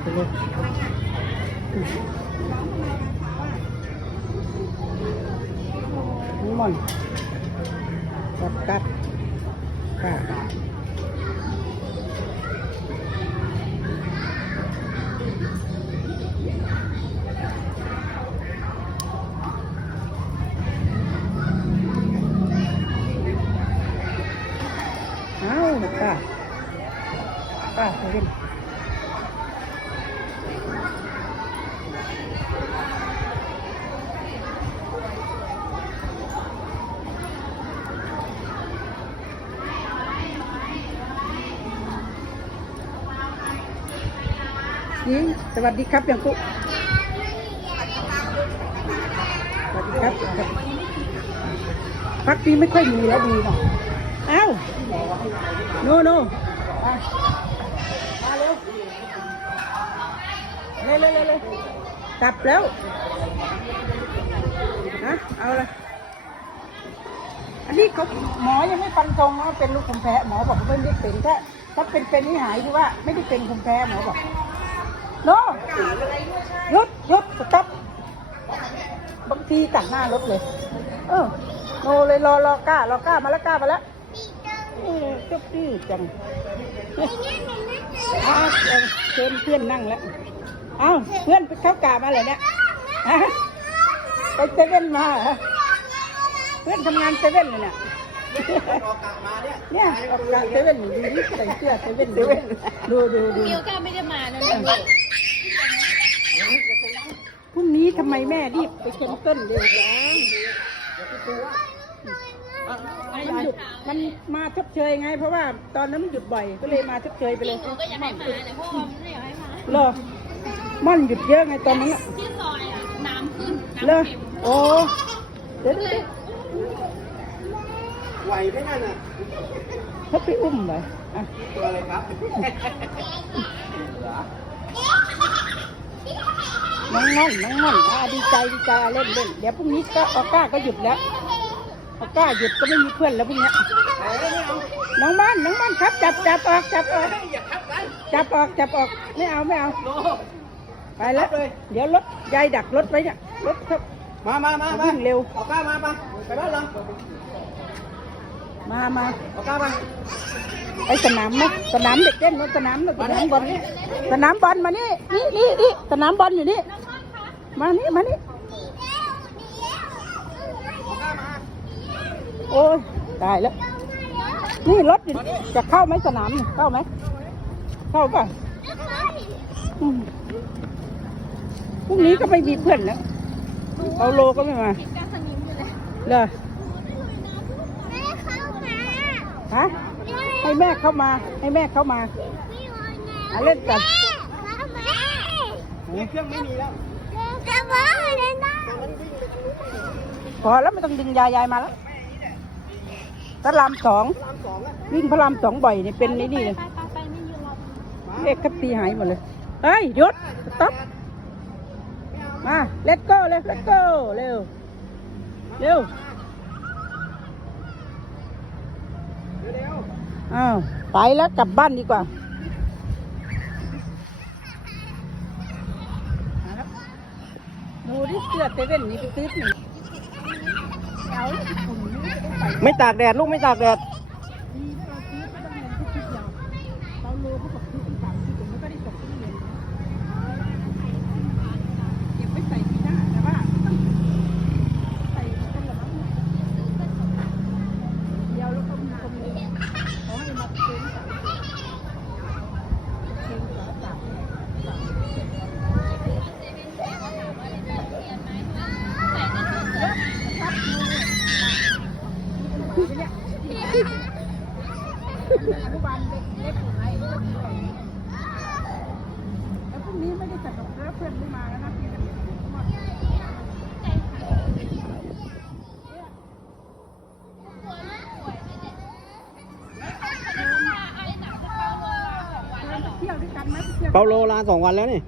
ไปเลยนี่มันกั ดีสวัสดีครับยังกุสวัสดีครับพักนี้ไม่ค่อยมีแล้วดีเนาะเอ้าโน่โน่มามาเร็วเร็วเร็วเร็วตับแล้วฮะเอาละอันนี้เขาหมอยังไม่ฟันธงว่าเป็นลูกคุมแพ้หมอบอกว่าไม่ได้เป็นถ้าถ้าเป็นเป็นนี่หายคือว่าไม่ได้เป็นคุมแพ้หมอบอก โนหยุดหยุดสต๊อปบางทีตัดหน้ารถเลย เออโนเลยรอรอกล้ารอกล้ามาแล้วกล้ามาแล้วเออเจ้าพี่จังอ้าวเออเชิญเพื่อนนั่งแล้วเอ้าเพื่อนไปเข้ากามาเลยเนี่ยไปเซเว่นมา เพื่อนทำงานเซเว่นเลยเนี่ย เนี่ยออกกะเซเว่นดูนี่ใส่เสื้อเซเว่นเซเว่นดูดูดูเดียวก็ไม่ได้มานะลูกพรุ่งนี้ทำไมแม่รีบไปชนต้นเร็วจังมันหยุดมันมาชดเชยไง เพราะว่าตอนนั้นมันหยุดบ่อยก็เลยมาชดเชยไปเลยหนูก็อยากให้มาแต่พ่อไม่อยากให้มาเหรอม่อนหยุดเยอะไงตอนนั้นอะที่ซอยอะน้ำขึ้นเหรน้ำอเค็มโอ้เดี๋ยวเดี๋ยวเดี๋ยว ไหวไหมนั่นน่ะเขาไปอุ้มไปอะตัวอะไรครับน้องม่อนน้องม่อนอ่าดีใจดีใจอะเล่นเล่นเดี๋ยวพรุ่งนี้ก็ออก้าก็หยุดแล้วออก้าหยุดก็ไม่มีเพื่อนแล้วพรุ่งเนี้ยน้องม่อนน้องม่อนครับจับจับออกจับออกอย่าทับกันจับออกจับออกไม่เอาไม่เอาโนไปแล้วเดี๋ยวรถยายดักรถไว้เนี่ยรถครับมามามามาวิ่งเร็วเอาก้ามาปะไปบ้านเรา มามาเอาก้ามาไปสนามไหมสนามเด็กเล่นรถสนามรถสนามบอลสนามบอลมานี่นี่นี่นี่สนามบอลอยู่นี่มานี่มานี่โอ้ยตายแล้วนี่รถอยู่จะเข้าไหมสนามนี่เข้าไหมเข้าป่ะอืมพรุ่งนี้ก็ไม่มีเพื่อนแล้วเปาโลก็ไม่มาติดการสนิมอยู่เลย เลย แม่เข้ามา ฮะให้แม่เข้ามา ให้แม่เข้ามาพี่วอนนะอะเล่นกันเข้ามานี่เครื่องไม่มีแล้วจะมาเลยนะพอแล้วไม่ต้องดึงยายยายมาแล้วพระรามสองรามสองอะวิ่งพระรามสองบ่อยเนี่ยเป็นในนี่เลยไปไปไปไม่ยืนรอเลขคัตตีหายหมดเลยเฮ้ยหยุดสต็อปมาเลตโก้เลยเลตโก้เร็วเร็ว เร็ว อ้าวไปแล้วกลับบ้านดีกว่าดูดิเสื้อเซเว่นนี่ไปซื้อที่ไหนเอาแล้วญี่ปุ่นนี่จะได้ไปไม่ตากแดดลูกไม่ตากแดด ดีเราซื้อไปต้องเรียนทุกทิศยาวเราโลเขาบอกซื้อเป็นสามที่ผมก็ได้ส่งที่เรียนเก็บไว้ใส่ปีหน้าแต่ว่าต้องใส่กันละมั้งเดียวแล้วก็มีคนเรียนขอให้มาซื้อสามซื้อสามสามอนุบาลเด็กเล็กอยู่ไหน แล้วพรุ่งนี้ไม่ได้จัดดอกเตอร์เพื่อนไม่มาแล้วนะพี่จะหมดเที่ยวด้วยกันไหมไปเที่ยว เปาโลลาสองวันแล้วนี่